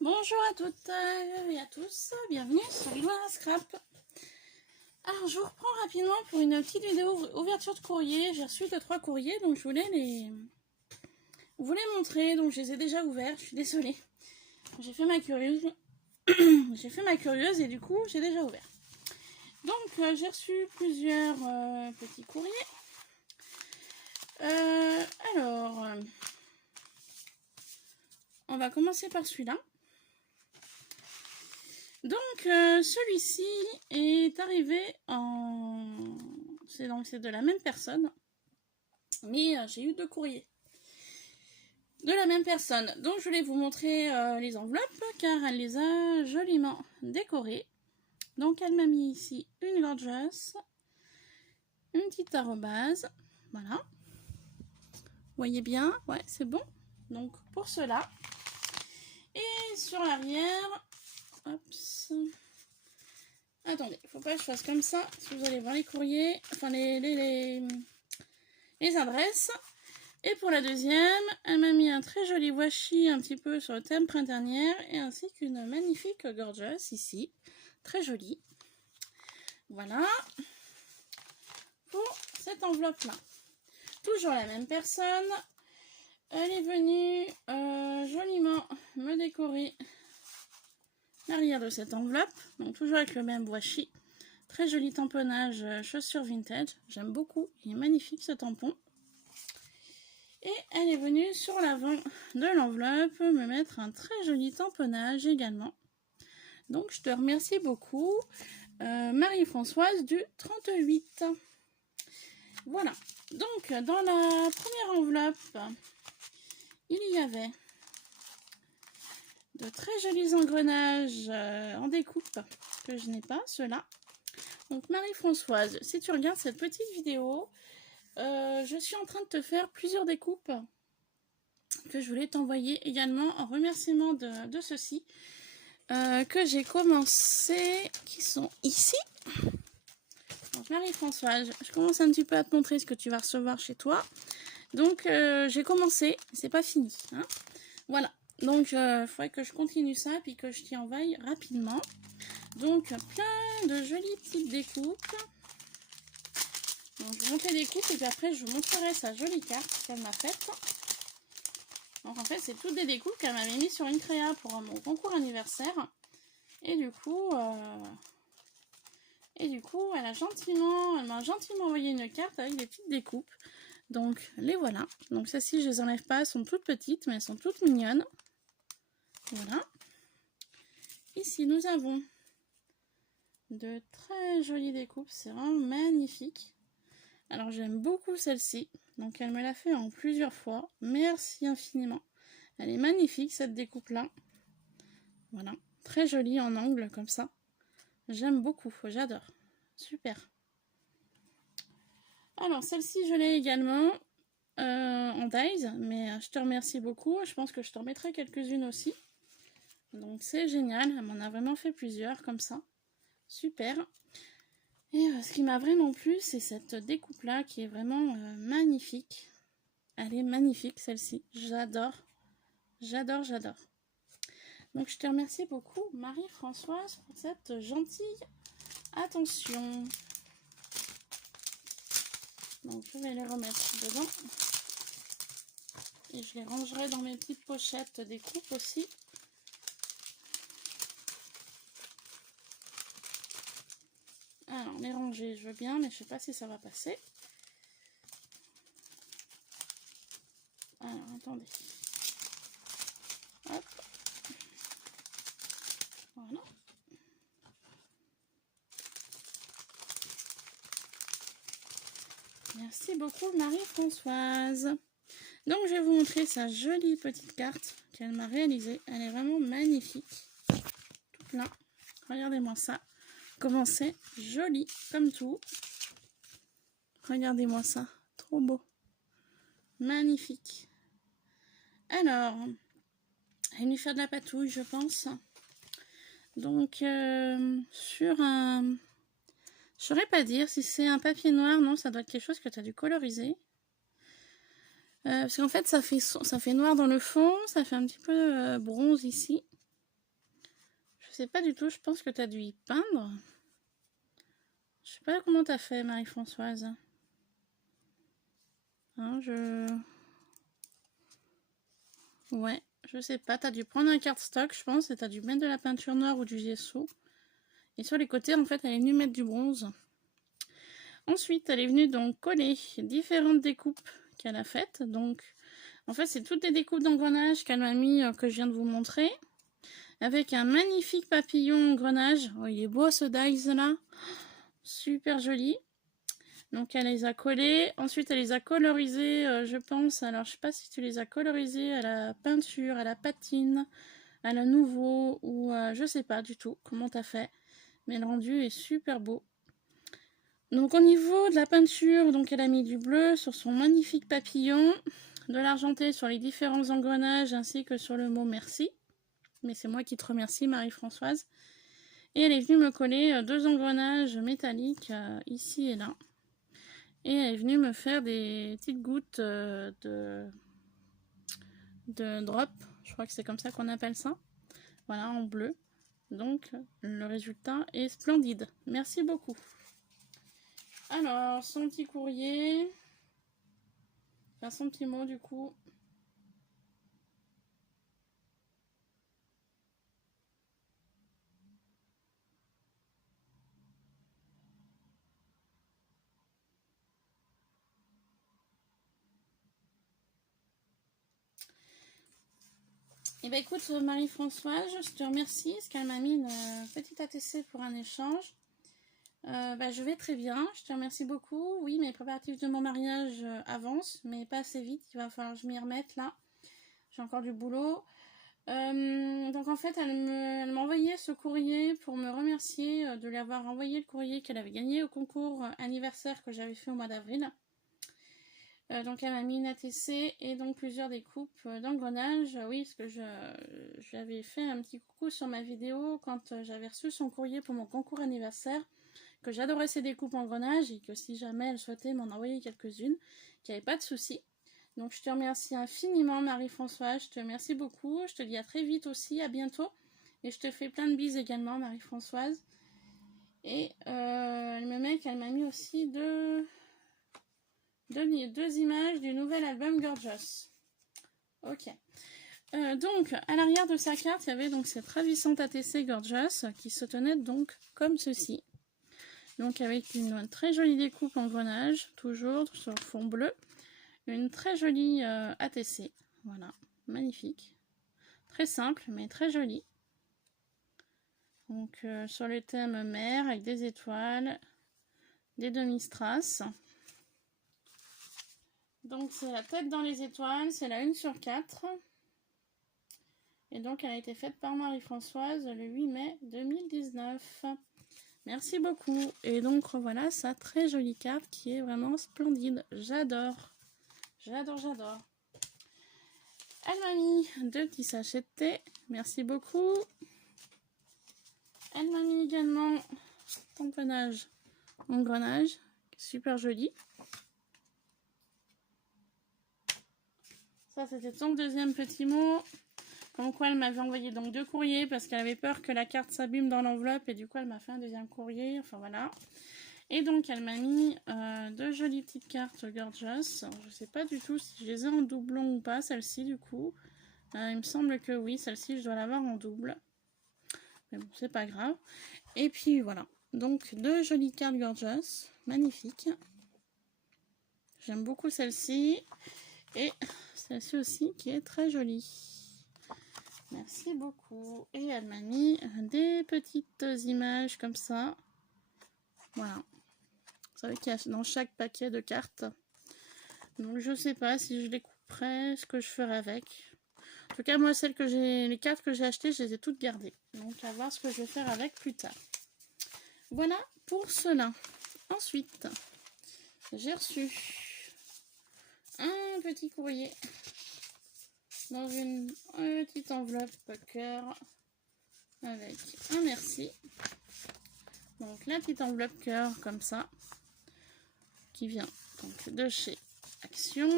Bonjour à toutes et à tous, bienvenue sur Ilona Scrap. Alors je vous reprends rapidement pour une petite vidéo ouverture de courrier. J'ai reçu 2-3 courriers donc je voulais les montrer, donc je les ai déjà ouverts, je suis désolée. J'ai fait ma curieuse, et du coup j'ai déjà ouvert. Donc j'ai reçu plusieurs petits courriers. Alors, on va commencer par celui-là. Donc celui-ci est arrivé en... C'est de la même personne. Mais j'ai eu 2 courriers de la même personne. Donc je voulais vous montrer les enveloppes car elle les a joliment décorées. Donc elle m'a mis ici une gorgeous, une petite arrobase. Voilà. Vous voyez bien, ouais, c'est bon. Donc pour cela. Et sur l'arrière, hop. Attendez, il faut pas que je fasse comme ça, si vous allez voir les courriers, enfin les adresses. Et pour la deuxième, elle m'a mis un très joli washi un petit peu sur le thème printanière et ainsi qu'une magnifique gorgeous ici, très jolie. Voilà pour cette enveloppe-là. Toujours la même personne. Elle est venue joliment me décorer l'arrière de cette enveloppe. Donc toujours avec le même washi. Très joli tamponnage chaussures vintage. J'aime beaucoup. Il est magnifique ce tampon. Et elle est venue sur l'avant de l'enveloppe me mettre un très joli tamponnage également. Donc je te remercie beaucoup Marie-Françoise du 38. Voilà. Donc dans la première enveloppe, il y avait de très jolis engrenages en découpe que je n'ai pas, ceux-là. Donc Marie-Françoise, si tu regardes cette petite vidéo, je suis en train de te faire plusieurs découpes que je voulais t'envoyer également en remerciement de ceux-ci que j'ai commencé, qui sont ici. Donc Marie-Françoise, je commence un petit peu à te montrer ce que tu vas recevoir chez toi. Donc j'ai commencé, c'est pas fini, hein. Voilà, donc il faudrait que je continue ça puis que je t'y envoie rapidement. Donc plein de jolies petites découpes. Donc je vous montre les découpes et puis après je vous montrerai sa jolie carte qu'elle m'a faite. Donc en fait c'est toutes des découpes qu'elle m'avait mis sur une créa pour mon concours anniversaire. Et du coup elle m'a gentiment envoyé une carte avec des petites découpes. Donc les voilà. Donc celles-ci je les enlève pas, elles sont toutes petites mais elles sont toutes mignonnes. Voilà. Ici nous avons de très jolies découpes, c'est vraiment magnifique. Alors j'aime beaucoup celle-ci, donc elle me l'a fait en plusieurs fois. Merci infiniment. Elle est magnifique cette découpe là. Voilà, très jolie en angle comme ça. J'aime beaucoup, j'adore. Super. Alors celle-ci je l'ai également en dies, mais je te remercie beaucoup. Je pense que je t'en mettrai quelques-unes aussi. Donc c'est génial, elle m'en a vraiment fait plusieurs comme ça. Super. Et ce qui m'a vraiment plu, c'est cette découpe là qui est vraiment magnifique. Elle est magnifique celle-ci, j'adore. J'adore, j'adore. Donc je te remercie beaucoup Marie-Françoise pour cette gentille attention. Donc je vais les remettre dedans. Et je les rangerai dans mes petites pochettes découpe aussi. Alors les ranger je veux bien mais je sais pas si ça va passer. Alors attendez. Hop. Voilà. Merci beaucoup Marie-Françoise. Donc je vais vous montrer sa jolie petite carte qu'elle m'a réalisée. Elle est vraiment magnifique. Toute là. Regardez-moi ça. Comment c'est joli comme tout. Regardez-moi ça. Trop beau. Magnifique. Alors, elle va lui faire de la patouille je pense. Donc sur un... Je saurais pas dire si c'est un papier noir. Non, ça doit être quelque chose que tu as dû coloriser. Parce qu'en fait ça fait noir dans le fond, ça fait un petit peu bronze ici. sais pas du tout, je pense que tu as dû y peindre. Je sais pas comment tu as fait, Marie-Françoise. Hein, Ouais, je sais pas, tu as dû prendre un cardstock, je pense, et tu as dû mettre de la peinture noire ou du gesso. Et sur les côtés, en fait, elle est venue mettre du bronze. Ensuite, elle est venue donc coller différentes découpes qu'elle a faites. Donc, en fait, c'est toutes les découpes d'engrenages qu'elle m'a mis, que je viens de vous montrer. Avec un magnifique papillon engrenage. Oh, il est beau ce dies là. Super joli. Donc, elle les a collés. Ensuite, elle les a colorisés, je pense. Alors, je sais pas si tu les as colorisés à la peinture, à la patine, à la nouveau, ou je sais pas du tout comment tu as fait. Mais le rendu est super beau. Donc au niveau de la peinture, donc elle a mis du bleu sur son magnifique papillon, de l'argenté sur les différents engrenages ainsi que sur le mot merci. Mais c'est moi qui te remercie, Marie-Françoise. Et elle est venue me coller 2 engrenages métalliques ici et là. Et elle est venue me faire des petites gouttes de drop. Je crois que c'est comme ça qu'on appelle ça. Voilà, en bleu. Donc le résultat est splendide. Merci beaucoup. Alors, son petit courrier. Enfin, son petit mot du coup. Et bah écoute Marie-Françoise, je te remercie parce qu'elle m'a mis une petite ATC pour un échange. Je vais très bien, je te remercie beaucoup. Oui, mes préparatifs de mon mariage avancent, mais pas assez vite. Il va falloir que je m'y remette là. J'ai encore du boulot. Donc en fait, elle m'a envoyé ce courrier pour me remercier de lui avoir envoyé le courrier qu'elle avait gagné au concours anniversaire que j'avais fait au mois d'avril. Donc elle m'a mis une ATC et donc plusieurs découpes d'engrenages. Oui, parce que j'avais fait un petit coucou sur ma vidéo quand j'avais reçu son courrier pour mon concours anniversaire, que j'adorais ses découpes engrenages et que si jamais elle souhaitait m'en envoyer quelques-unes, qu'il n'y avait pas de souci. Donc je te remercie infiniment Marie-Françoise, je te remercie beaucoup, je te dis à très vite aussi, à bientôt. Et je te fais plein de bises également Marie-Françoise. Et elle m'a mis aussi deux images du nouvel album Gorgeous. Ok. Donc, à l'arrière de sa carte, il y avait donc cette ravissante ATC Gorgeous qui se tenait donc comme ceci. Donc, avec une très jolie découpe en grenage, toujours sur fond bleu. Une très jolie ATC. Voilà, magnifique. Très simple, mais très jolie. Donc, sur le thème mer, avec des étoiles, des demi-strass. Donc c'est la tête dans les étoiles, c'est la 1/4. Et donc elle a été faite par Marie-Françoise le 8 mai 2019. Merci beaucoup. Et donc voilà sa très jolie carte qui est vraiment splendide. J'adore. J'adore, j'adore. Elle m'a mis 2 petits sachets de thé. Merci beaucoup. Elle m'a mis également tamponnage engrenage. Super joli. Ça, c'était son deuxième petit mot. Comme quoi, elle m'avait envoyé donc 2 courriers parce qu'elle avait peur que la carte s'abîme dans l'enveloppe. Et du coup, elle m'a fait un deuxième courrier. Enfin, voilà. Et donc, elle m'a mis 2 jolies petites cartes Gorgeous. Alors, je sais pas du tout si je les ai en doublon ou pas, celle-ci, du coup. Il me semble que oui, celle-ci, je dois l'avoir en double. Mais bon, c'est pas grave. Et puis, voilà. Donc, 2 jolies cartes Gorgeous. Magnifiques. J'aime beaucoup celle-ci. Et celle-ci aussi qui est très jolie. Merci beaucoup. Et elle m'a mis des petites images comme ça. Voilà. Vous savez qu'il y a dans chaque paquet de cartes. Donc je sais pas si je les couperai, ce que je ferai avec. En tout cas, moi, les cartes que j'ai achetées, je les ai toutes gardées. Donc à voir ce que je vais faire avec plus tard. Voilà pour cela. Ensuite, j'ai reçu un petit courrier dans une petite enveloppe cœur avec un merci. Donc la petite enveloppe cœur comme ça qui vient donc de chez Action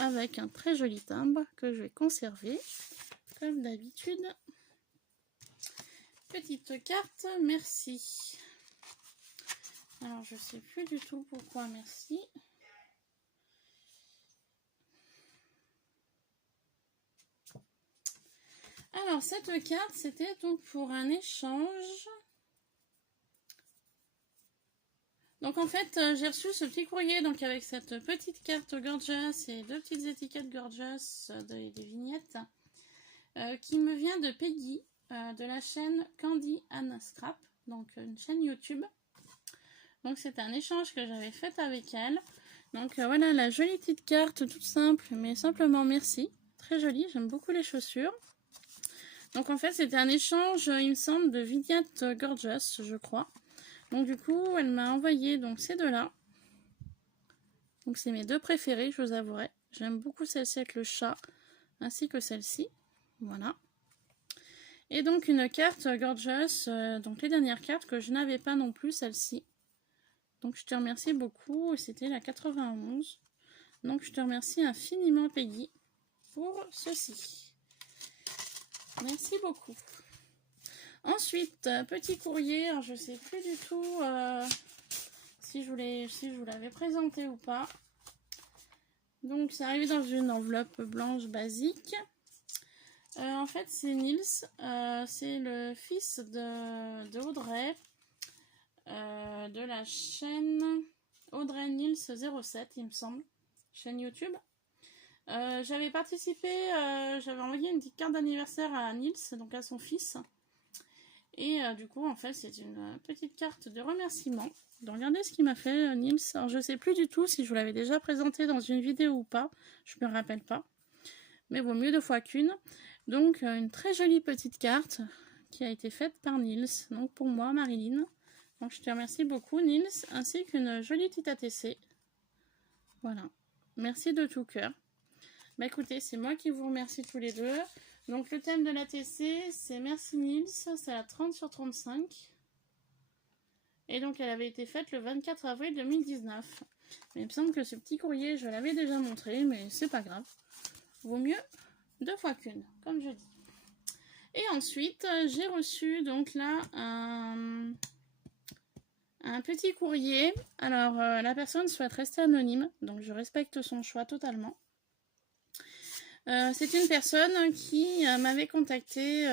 avec un très joli timbre que je vais conserver comme d'habitude. Petite carte, merci. Alors, je sais plus du tout pourquoi merci. Alors, cette carte, c'était donc pour un échange. Donc, en fait, j'ai reçu ce petit courrier donc avec cette petite carte Gorgeous et deux petites étiquettes Gorgeous, des vignettes, qui me vient de Peggy, de la chaîne Candy and Scrap, donc une chaîne YouTube. Donc, c'est un échange que j'avais fait avec elle. Donc, voilà la jolie petite carte, toute simple, mais simplement merci. Très jolie, j'aime beaucoup les chaussures. Donc en fait c'était un échange, il me semble, de vignettes Gorgeous, je crois. Donc du coup elle m'a envoyé donc ces deux-là. Donc c'est mes deux préférées, je vous avouerai. J'aime beaucoup celle-ci avec le chat, ainsi que celle-ci. Voilà. Et donc une carte Gorgeous, donc les dernières cartes que je n'avais pas non plus, celle-ci. Donc je te remercie beaucoup, c'était la 91. Donc je te remercie infiniment Peggy pour ceci. Merci beaucoup. Ensuite, petit courrier, alors je sais plus du tout si je vous l'avais présenté ou pas. Donc c'est arrivé dans une enveloppe blanche basique. En fait c'est Nils, c'est le fils de Audrey, de la chaîne Audrey Nils 07 il me semble, chaîne YouTube. J'avais participé, j'avais envoyé une petite carte d'anniversaire à Nils, donc à son fils. Et du coup, en fait, c'est une petite carte de remerciement. Donc, regardez ce qu'il m'a fait, Nils. Alors, je ne sais plus du tout si je vous l'avais déjà présenté dans une vidéo ou pas. Je ne me rappelle pas. Mais vaut mieux deux fois qu'une. Donc, une très jolie petite carte qui a été faite par Nils. Donc, pour moi, Marilyn. Donc, je te remercie beaucoup, Nils. Ainsi qu'une jolie petite ATC. Voilà. Merci de tout cœur. Bah, écoutez, c'est moi qui vous remercie tous les deux. Donc le thème de l'ATC, c'est Merci Nils, c'est la 30/35. Et donc elle avait été faite le 24 avril 2019. Mais il me semble que ce petit courrier, je l'avais déjà montré, mais c'est pas grave. Vaut mieux deux fois qu'une, comme je dis. Et ensuite, j'ai reçu donc là un petit courrier. Alors la personne souhaite rester anonyme, donc je respecte son choix totalement. C'est une personne qui m'avait contacté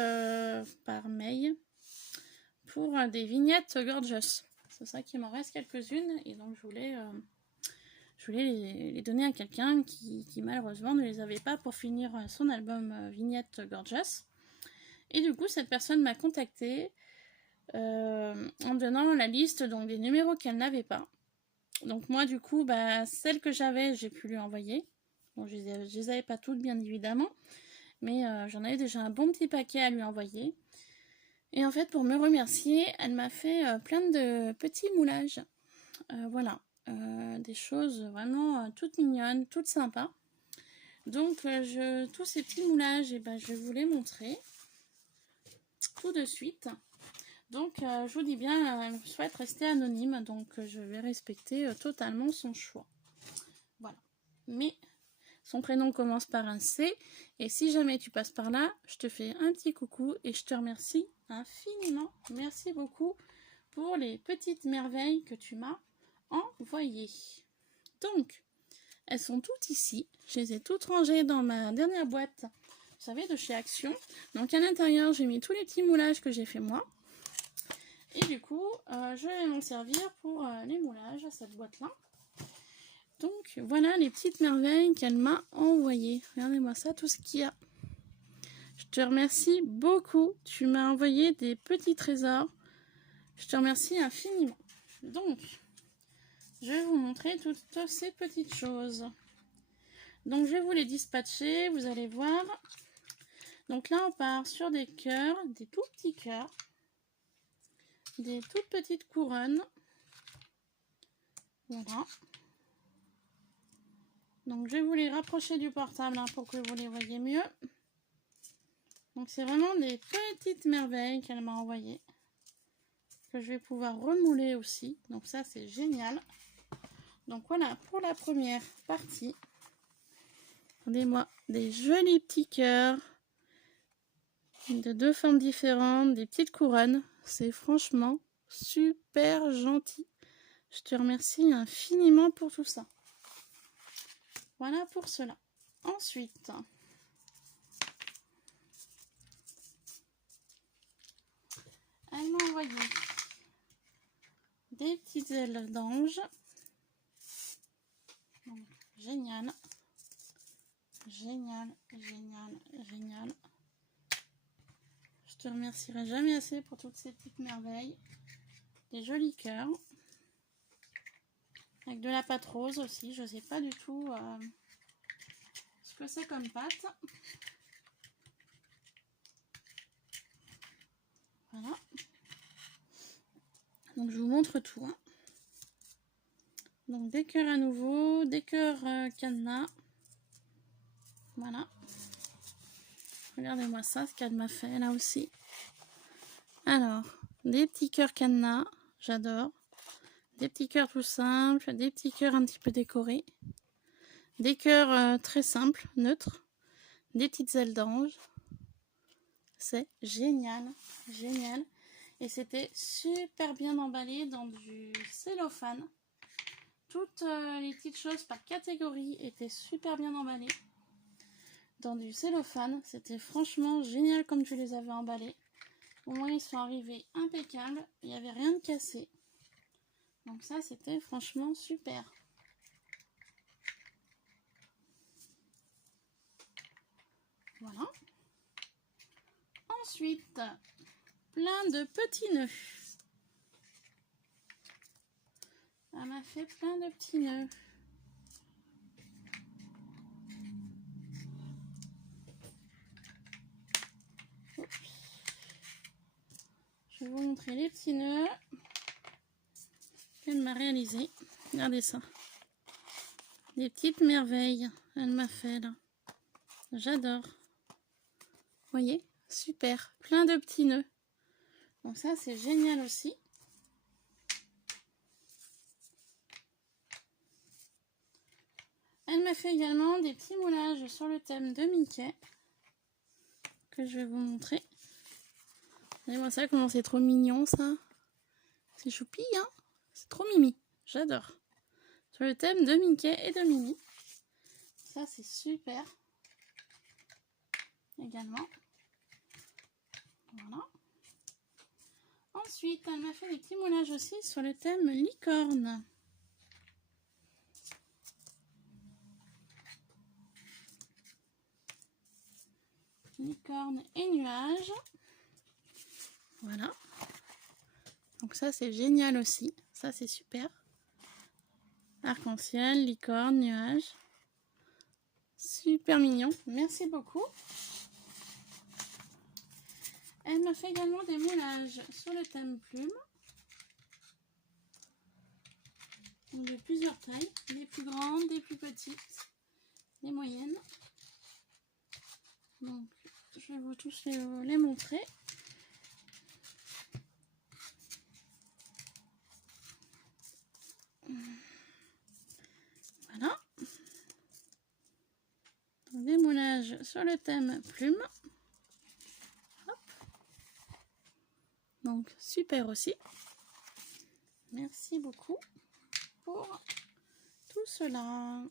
par mail pour des vignettes Gorgeous. C'est ça qu'il m'en reste quelques-unes et donc je voulais les donner à quelqu'un qui malheureusement ne les avait pas pour finir son album Vignettes Gorgeous. Et du coup cette personne m'a contacté en me donnant la liste donc, des numéros qu'elle n'avait pas. Donc moi du coup celles que j'avais j'ai pu lui envoyer. Bon, je les avais pas toutes, bien évidemment, mais j'en avais déjà un bon petit paquet à lui envoyer. Et en fait, pour me remercier, elle m'a fait plein de petits moulages. Voilà, des choses vraiment toutes mignonnes, toutes sympas. Donc, tous ces petits moulages, je vais vous les montrer tout de suite. Donc, je vous dis bien, elle souhaite rester anonyme, donc je vais respecter totalement son choix. Voilà. Mais son prénom commence par un C. Et si jamais tu passes par là, je te fais un petit coucou et je te remercie infiniment. Merci beaucoup pour les petites merveilles que tu m'as envoyées. Donc, elles sont toutes ici. Je les ai toutes rangées dans ma dernière boîte, vous savez, de chez Action. Donc, à l'intérieur, j'ai mis tous les petits moulages que j'ai fait moi. Et du coup, je vais m'en servir pour les moulages à cette boîte-là. Donc voilà les petites merveilles qu'elle m'a envoyées. Regardez-moi ça, tout ce qu'il y a. Je te remercie beaucoup. Tu m'as envoyé des petits trésors. Je te remercie infiniment. Donc, je vais vous montrer toutes ces petites choses. Donc, je vais vous les dispatcher. Vous allez voir. Donc là, on part sur des cœurs, des tout petits cœurs. Des toutes petites couronnes. Voilà. Donc, je vais vous les rapprocher du portable pour que vous les voyez mieux. Donc, c'est vraiment des petites merveilles qu'elle m'a envoyées. Que je vais pouvoir remouler aussi. Donc, ça, c'est génial. Donc, voilà pour la première partie. Regardez-moi, des jolis petits cœurs. de 2 formes différentes, des petites couronnes. C'est franchement super gentil. Je te remercie infiniment pour tout ça. Voilà pour cela. Ensuite, elle m'a envoyé des petites ailes d'ange. Génial. Génial, génial, génial. Je te remercierai jamais assez pour toutes ces petites merveilles. Des jolis cœurs. Avec de la pâte rose aussi. Je sais pas du tout ce que c'est comme pâte. Voilà. Donc je vous montre tout. Hein. Donc des cœurs à nouveau, des cœurs cadenas. Voilà. Regardez-moi ça, ce qu'elle m'a fait là aussi. Alors, des petits cœurs cadenas, j'adore. Des petits cœurs tout simples, des petits cœurs un petit peu décorés. Des cœurs très simples, neutres. Des petites ailes d'ange. C'est génial, génial. Et c'était super bien emballé dans du cellophane. Toutes les petites choses par catégorie étaient super bien emballées dans du cellophane. C'était franchement génial comme tu les avais emballés. Au moins ils sont arrivés impeccables. Il n'y avait rien de cassé. Donc ça c'était franchement super. Voilà. Ensuite, plein de petits nœuds. Elle m'a fait plein de petits nœuds. Je vais vous montrer les petits nœuds qu'elle m'a réalisés. Regardez ça. Des petites merveilles. Elle m'a fait là. J'adore. Vous voyez? Super. Plein de petits nœuds. Donc ça, c'est génial aussi. Elle m'a fait également des petits moulages sur le thème de Mickey. Que je vais vous montrer. Regardez-moi ça, comment c'est trop mignon ça. C'est choupi, hein? C'est trop mimi. J'adore. Sur le thème de Mickey et de Minnie. Ça, c'est super. Également. Voilà. Ensuite, elle m'a fait des petits moulages aussi sur le thème licorne. Licorne et nuages. Voilà. Donc ça, c'est génial aussi. Ça, c'est super. Arc-en-ciel, licorne, nuage. Super mignon. Merci beaucoup. Elle m'a fait également des moulages sur le thème plume. Donc de plusieurs tailles. Des plus grandes, des plus petites, des moyennes. Donc je vais vous tous les montrer. Voilà. Donc, des moulages sur le thème plume. Hop. Donc super aussi. Merci beaucoup pour tout cela.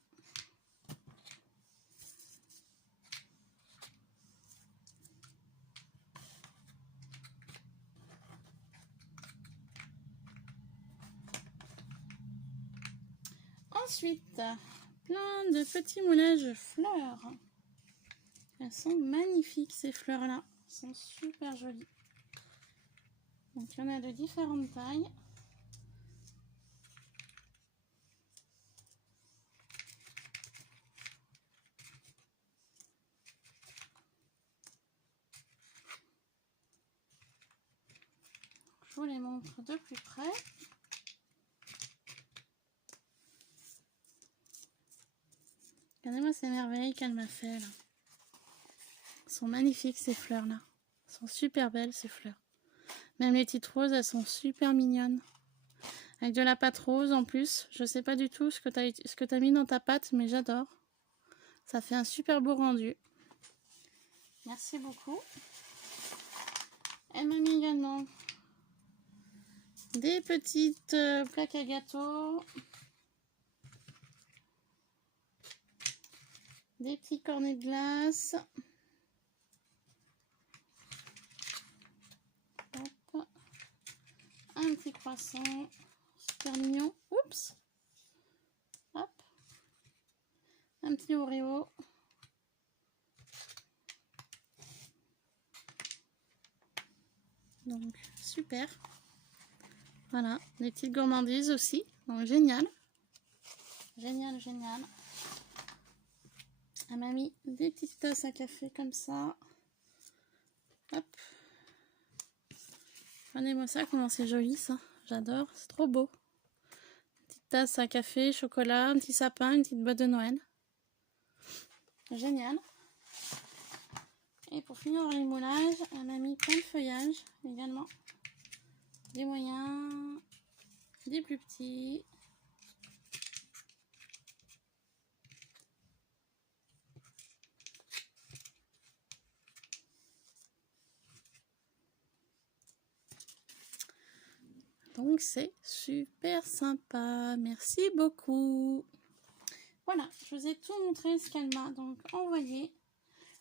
Ensuite, plein de petits moulages fleurs. Elles sont magnifiques ces fleurs-là. Elles sont super jolies. Donc il y en a de différentes tailles. Je vous les montre de plus près. Regardez-moi ces merveilles qu'elle m'a fait là. Elles sont magnifiques ces fleurs là. Elles sont super belles ces fleurs. Même les petites roses, elles sont super mignonnes. Avec de la pâte rose en plus. Je sais pas du tout ce que tu as mis dans ta pâte, mais j'adore. Ça fait un super beau rendu. Merci beaucoup. Des petites plaques à gâteau. Des petits cornets de glace. Hop. Un petit croissant. Super mignon. Oups. Hop. Un petit Oreo. Donc, super. Voilà, des petites gourmandises aussi. Donc, génial. Génial, génial. Elle m'a mis des petites tasses à café comme ça. Hop. Regardez-moi ça, comment c'est joli ça. J'adore, c'est trop beau. Petite tasse à café, chocolat, un petit sapin, une petite boîte de Noël. Génial. Et pour finir dans les moulages, elle m'a mis plein de feuillages également. Des moyens, des plus petits. Donc c'est super sympa. Merci beaucoup. Voilà, je vous ai tout montré ce qu'elle m'a donc envoyé.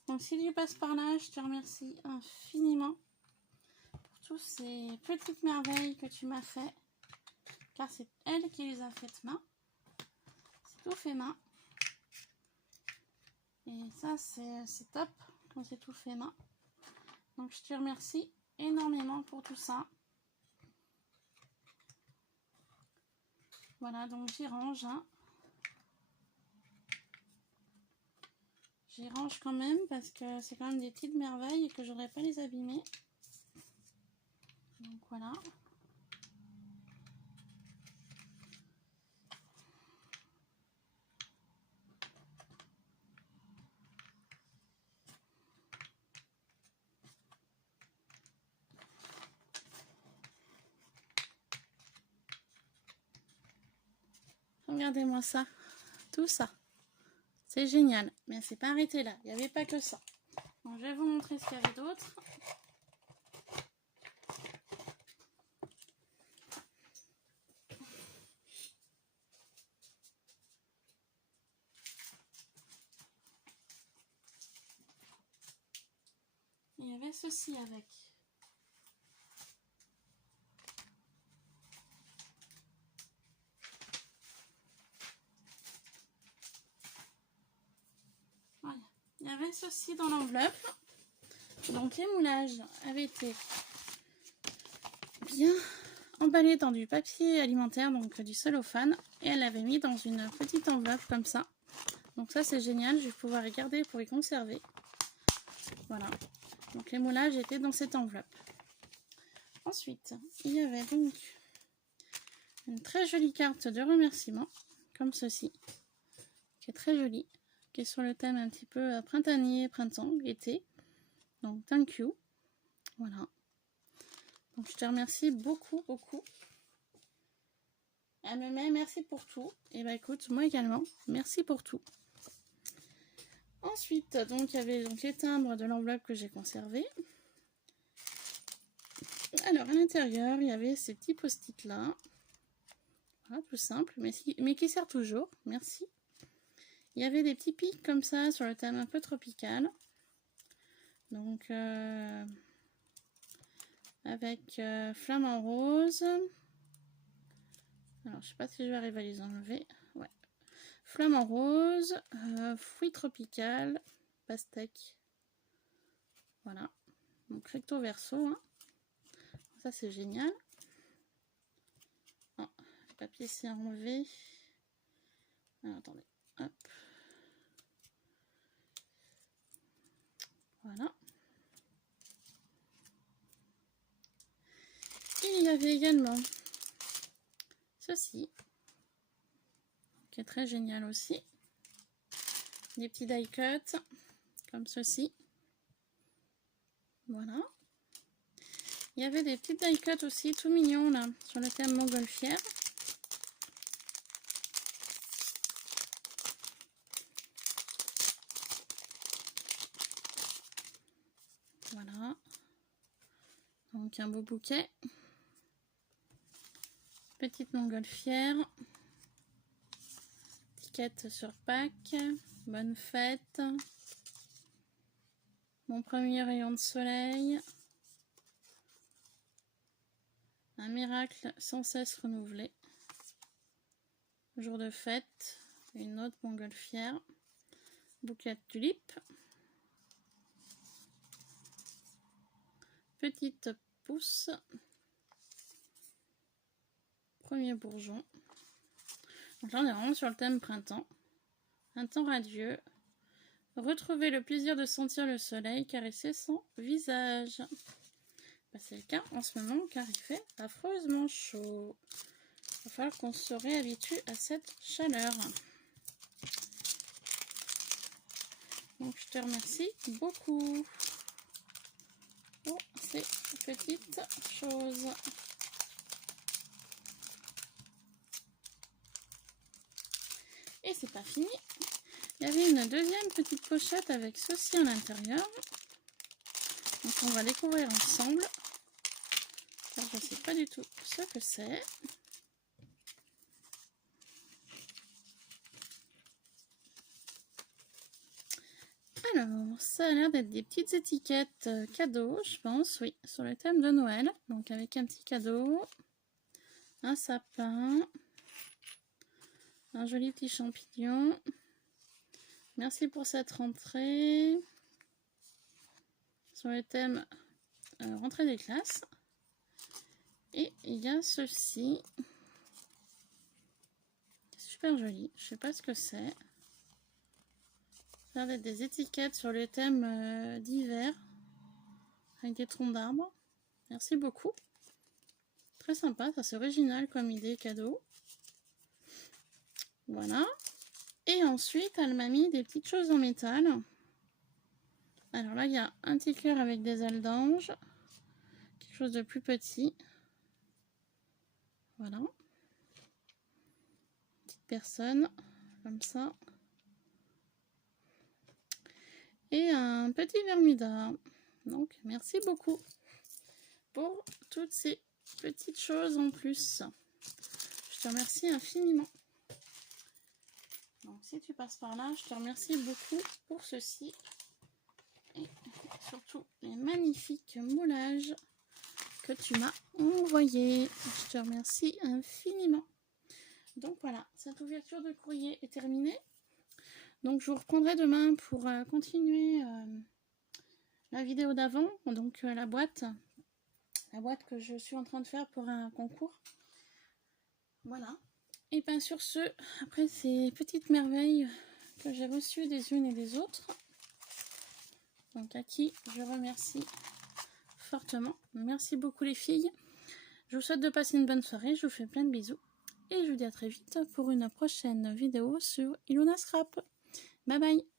Donc si tu passes par là, je te remercie infiniment pour toutes ces petites merveilles que tu m'as fait. Car c'est elle qui les a faites main. C'est tout fait main. Et ça c'est top quand c'est tout fait main. Donc je te remercie énormément pour tout ça. Voilà, donc j'y range. Hein. J'y range quand même parce que c'est quand même des petites merveilles et que je voudrais pas les abîmer. Donc voilà. Regardez-moi ça. Tout ça. C'est génial. Mais c'est pas arrêté là. Il n'y avait pas que ça. Donc, je vais vous montrer ce qu'il y avait d'autre. Il y avait ceci avec. Voilà. Il y avait ceci dans l'enveloppe. Donc les moulages avaient été bien emballés dans du papier alimentaire, donc du cellophane. Et elle l'avait mis dans une petite enveloppe comme ça. Donc ça c'est génial, je vais pouvoir les garder pour les conserver. Voilà. Donc les moulages étaient dans cette enveloppe. Ensuite, il y avait donc une très jolie carte de remerciement, comme ceci, qui est très jolie, qui est sur le thème un petit peu printanier, printemps, été. Donc thank you. Voilà. Donc je te remercie beaucoup, beaucoup. Elle me met merci pour tout. Et bah écoute, moi également, merci pour tout. Ensuite, donc il y avait donc les timbres de l'enveloppe que j'ai conservé. Alors à l'intérieur, il y avait ces petits post-it là. Voilà, tout simple, mais qui sert toujours. Merci. Il y avait des petits pics comme ça sur le thème un peu tropical. Donc avec flamant rose. Alors je sais pas si je vais arriver à les enlever. Ouais. Flamant rose, fruits tropical, pastèque. Voilà. Donc recto verso. Hein. Ça c'est génial. Oh, le papier s'est enlevé. Alors, attendez. Hop. Voilà. Il y avait également ceci, qui est très génial aussi. Des petits die cuts, comme ceci. Voilà. Il y avait des petits die cuts aussi, tout mignons là, sur le thème montgolfière. Voilà. Donc un beau bouquet. Petite montgolfière. Étiquette sur Pâques. Bonne fête. Mon premier rayon de soleil. Un miracle sans cesse renouvelé. Jour de fête. Une autre montgolfière. Bouquet de tulipes. Petite pousse. Premier bourgeon. Donc là on est vraiment sur le thème printemps. Un temps radieux. Retrouver le plaisir de sentir le soleil caresser son visage. Ben, c'est le cas en ce moment car il fait affreusement chaud. Il va falloir qu'on se réhabitue à cette chaleur. Donc je te remercie beaucoup pour ces petites choses. Et c'est pas fini. Il y avait une deuxième petite pochette avec ceci à l'intérieur. Donc on va découvrir ensemble. Car je ne sais pas du tout ce que c'est. Alors, ça a l'air d'être des petites étiquettes cadeaux, je pense, oui, sur le thème de Noël. Donc avec un petit cadeau, un sapin, un joli petit champignon. Merci pour cette rentrée. Sur le thème rentrée des classes. Et il y a ceci. Super joli, je sais pas ce que c'est. Ça a l'air d'être des étiquettes sur le thème d'hiver. Avec des troncs d'arbres. Merci beaucoup. Très sympa, ça c'est original comme idée cadeau. Voilà. Et ensuite, elle m'a mis des petites choses en métal. Alors là, il y a un petit cœur avec des ailes d'ange. Quelque chose de plus petit. Voilà. Petite personne, comme ça. Et un petit Bermuda. Donc, merci beaucoup pour toutes ces petites choses en plus. Je te remercie infiniment. Donc, si tu passes par là, je te remercie beaucoup pour ceci. Et surtout les magnifiques moulages que tu m'as envoyés. Je te remercie infiniment. Donc voilà, cette ouverture de courrier est terminée. Donc je vous reprendrai demain pour continuer la vidéo d'avant. Donc la boîte que je suis en train de faire pour un concours. Voilà. Et bien sur ce, après ces petites merveilles que j'ai reçues des unes et des autres, donc à qui je remercie fortement. Merci beaucoup les filles. Je vous souhaite de passer une bonne soirée. Je vous fais plein de bisous. Et je vous dis à très vite pour une prochaine vidéo sur Ilona Scrap. Bye bye.